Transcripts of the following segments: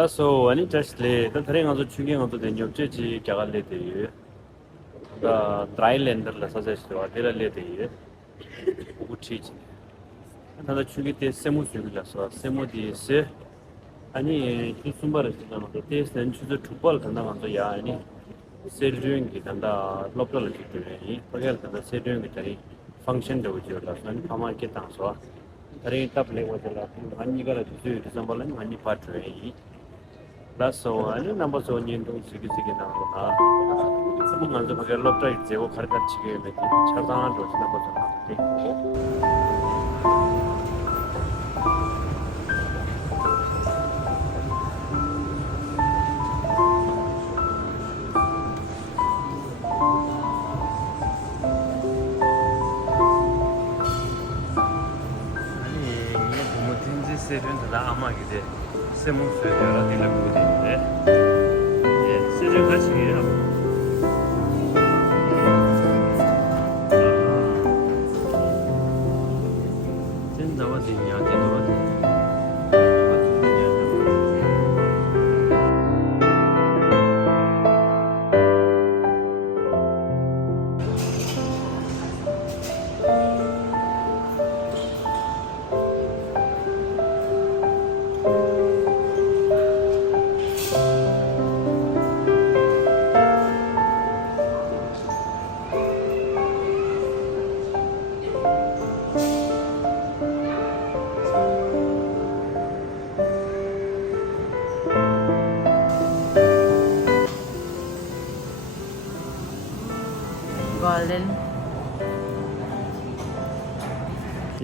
라서 아니 자스레 더 트레인 아주 중요한 것도 되니 없지 겨갈래 돼요. 다 드라이랜더라 사제스와 데랄래 돼요. 우치지. 나도 중기 때 세무 중이라서 세무디스 아니 수순바를 지나는 거 테스트는 주저 두벌 간다고 야 아니 세르윙이 간다 로컬을 기대니 그걸 간다 세르윙이 자리 펑션도 오지라 난 가만히 땅서 다른 탑레 와들라 많이 가라 주저 디셈벌은 많이 파트웨이 라서 아니 넘버 소니도 시기시기 나오나 뭔가 좀 그걸 로컬 제고 가르치게 되기 차단한 도시 넘버 세련된 아마기데 세문스에라 딜라고데 예 세련 같이 해요 진짜와 진이야 진짜와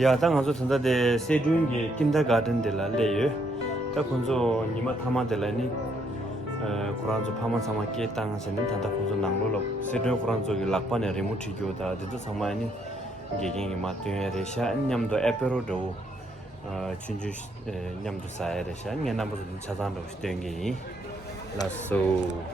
야, 당 아주 전다데 세준기 kindergarten de la leye. 다 군조 니마 타마델라니 쿠란조 파만 사마케 땅하세는 단다 군조 낭로로 세르 쿠란조기 락파네 리모티교다 데도 상마니 게갱이 마트에 레샤 냠도 에페로도 춘주 냠도 사에레샤 냐나부도 차단도 시땡기 라소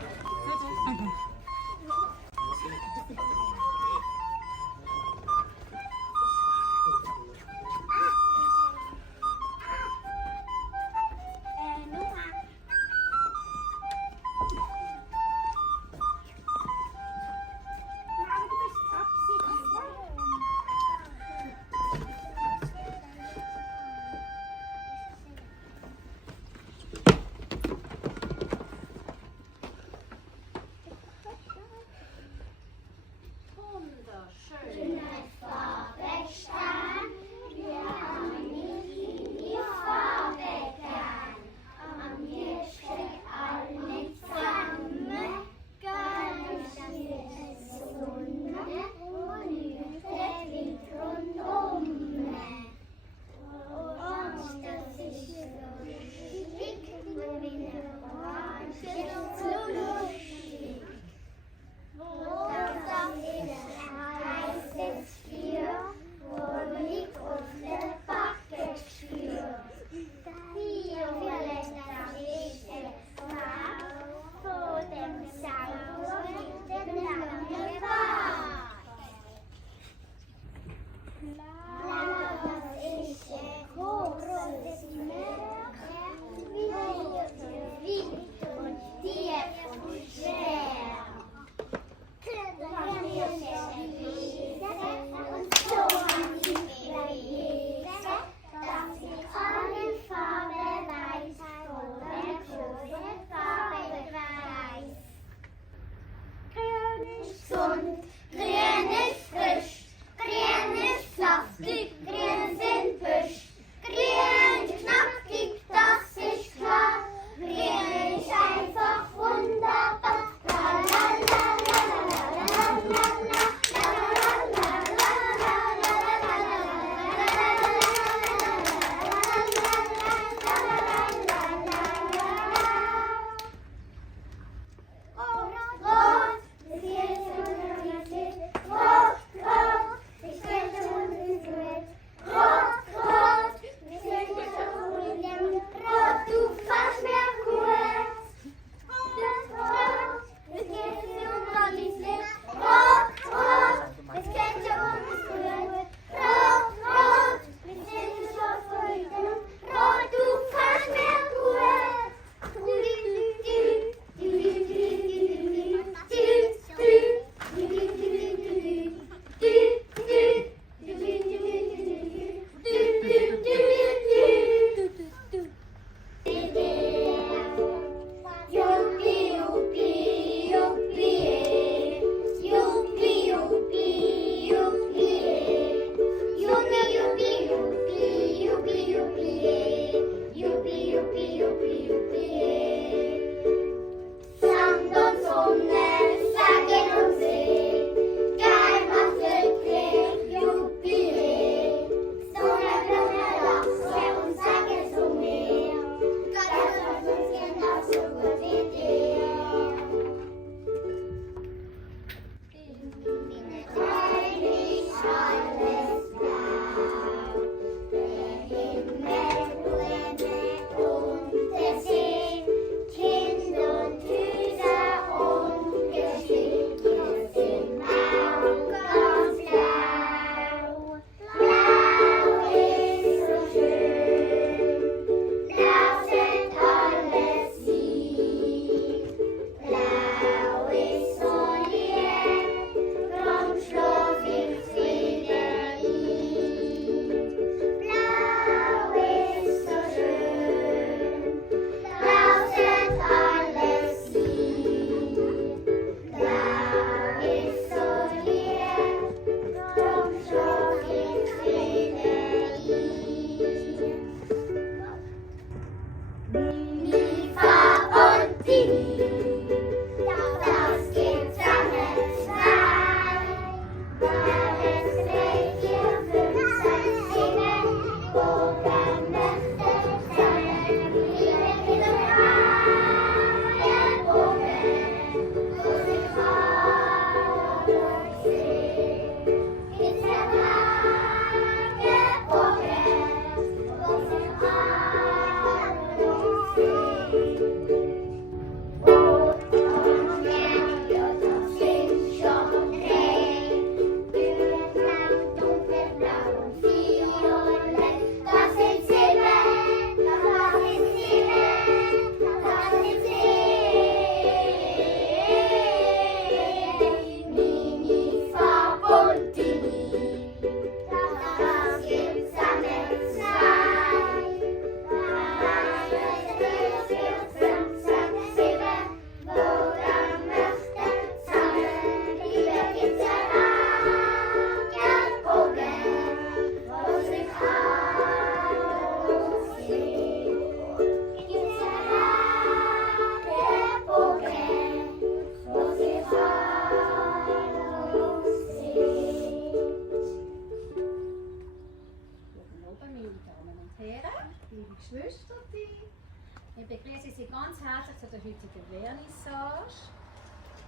Ich begrüße Sie ganz herzlich zu der heutigen Vernissage.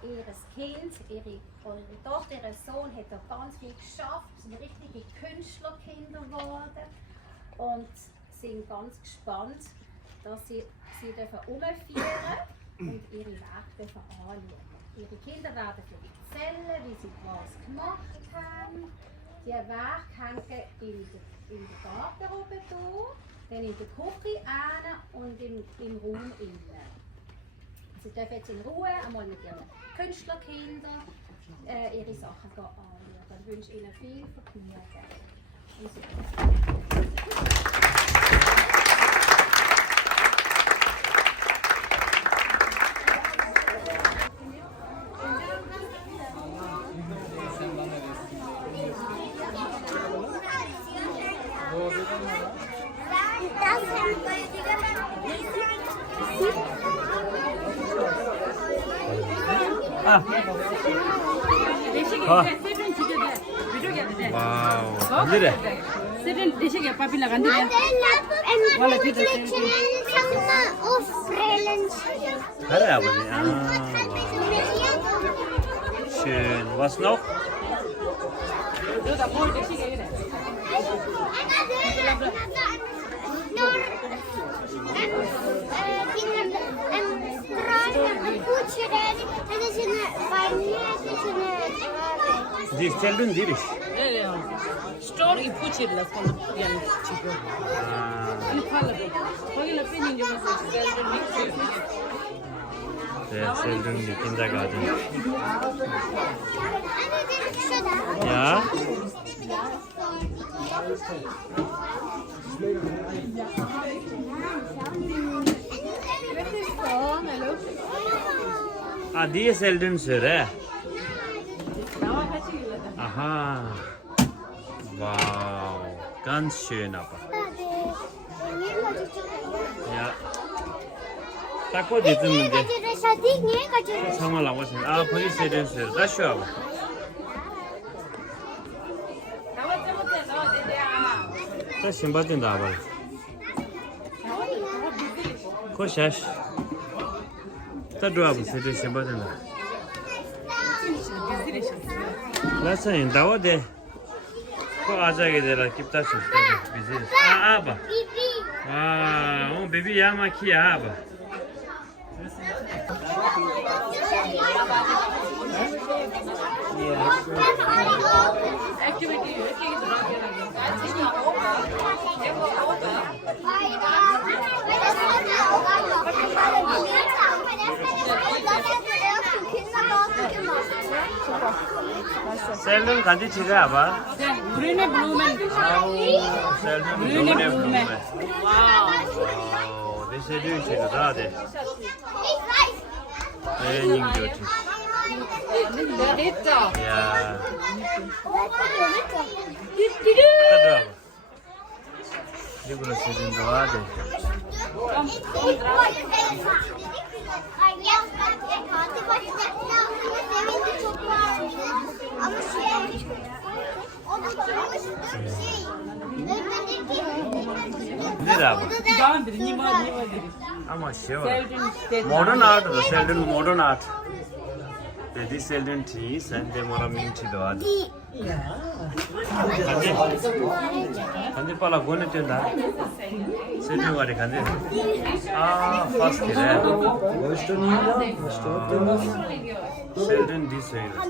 Ihres Kind, eure Tochter, ihr Sohn hat da ganz viel geschafft, sind richtige Künstlerkinder geworden und sind ganz gespannt, dass sie dürfen umführen und ihre Werke dürfen anschauen. Ihre Kinder werden erzählen, wie sie was gemacht haben. Die Werke hängen in der Garderobe hier, dann in der Küche und im Raum innen. Sie dürfen jetzt in Ruhe einmal mit ihren Künstlerkindern ihre Sachen anschauen. Ich wünsche Ihnen viel Vergnügen. 와우. 안들래. 세븐 대시게 papila 간디래. Wala dito 그래 아버지. Schön. Was noch? 너다 뭘 대시게 이래. Die Stellung die ich. Store ipuchirlas con piano chico. Ani khala. 거기는 팬인 줄 알았어. Der Stellung die Kindergarten. Ja. Ah, die ist Stellung süre. Aha. Wow. Ganz schön aber. Ja. Tako dedim de. Sama la wasin. Ah, polis edin süre. Da şu abi. Da şimdi da var. Koşaş. Da dua bu sede şimdi da. Nasıl dawa de. Ko aja giderler kiptaşın bizi. Aa bak. Aa, o bebi yama ki ya bak. Seldom kanti çıkıyor ama. Grüne Blumen. Seldom grüne Blumen. Wow. Det ser ut til det der. Det er ingen godt. Der Ritter. Ja. Det kunne se den der det. Ne der bu? Daha bir nima dedi. Ama şey var. Seldin Modern art da Seldon modern art. Dedi Seldon thi sen de mora minti do ad. Kandi pala gone te da. Seldon ware kandi. Ah fast kire. Seldon di sei da.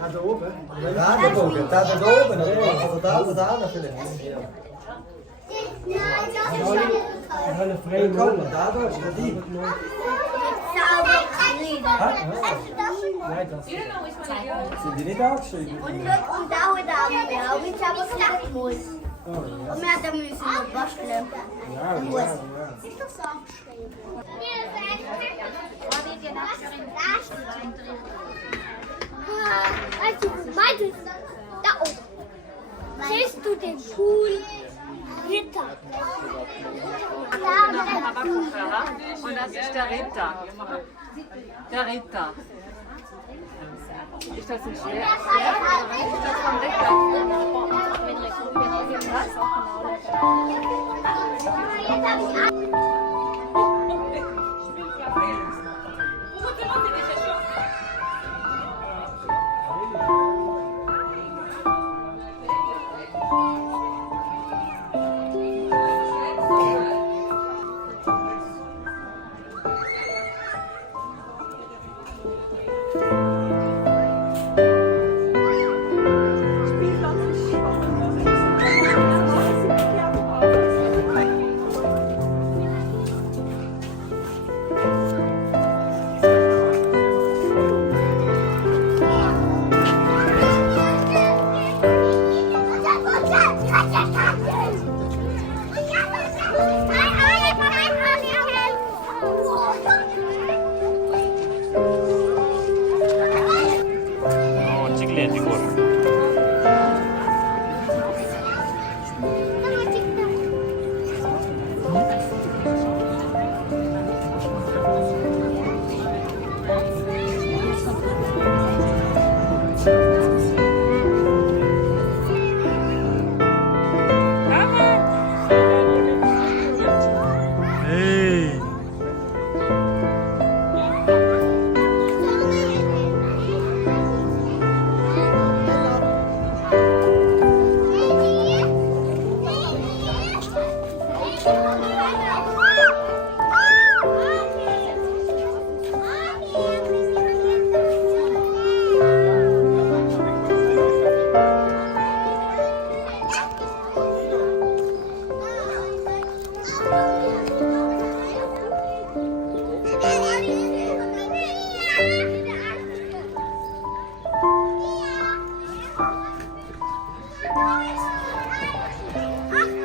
Daar open. Daar open. Daar open. Daar een vreemde komen, daardoor is dat die. Nee, dat zijn die niet uitgeschreven. Und da wird er auch mit aber gesagt muss. Und wir hatten müssen noch basteln. Ja. Ist das so aufgeschrieben? Michael, da oben. Siehst du den Pool? Ritter. Und das ist der Ritter. Der Ritter. Ist das nicht schwer? Ist das vom Ritter?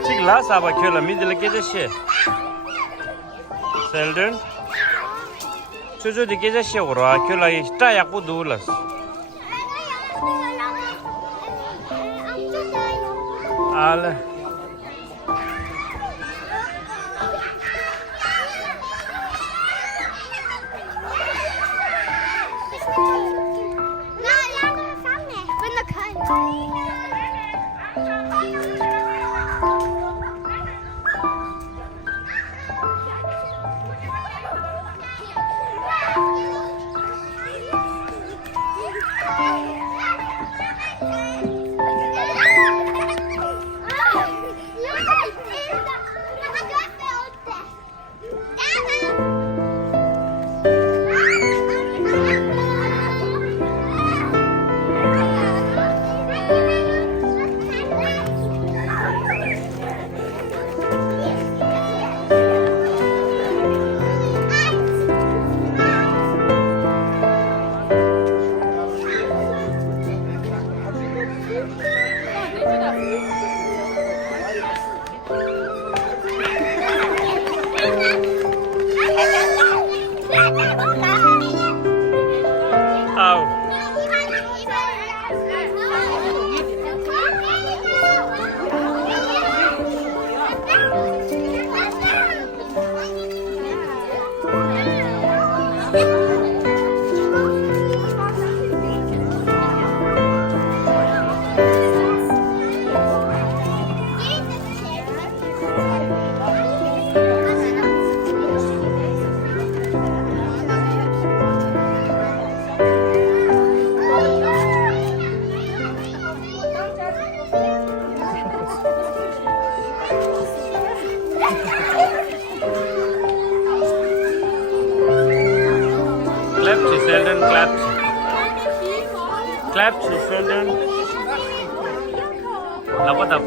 Çık la sabah köle midile gecesi. Seldin. Çocuğu da gecesi kura köle işte ayak bu doğulas. Al. Au. Clap, Sheldon, clap. Clap, Sheldon. Lapat up.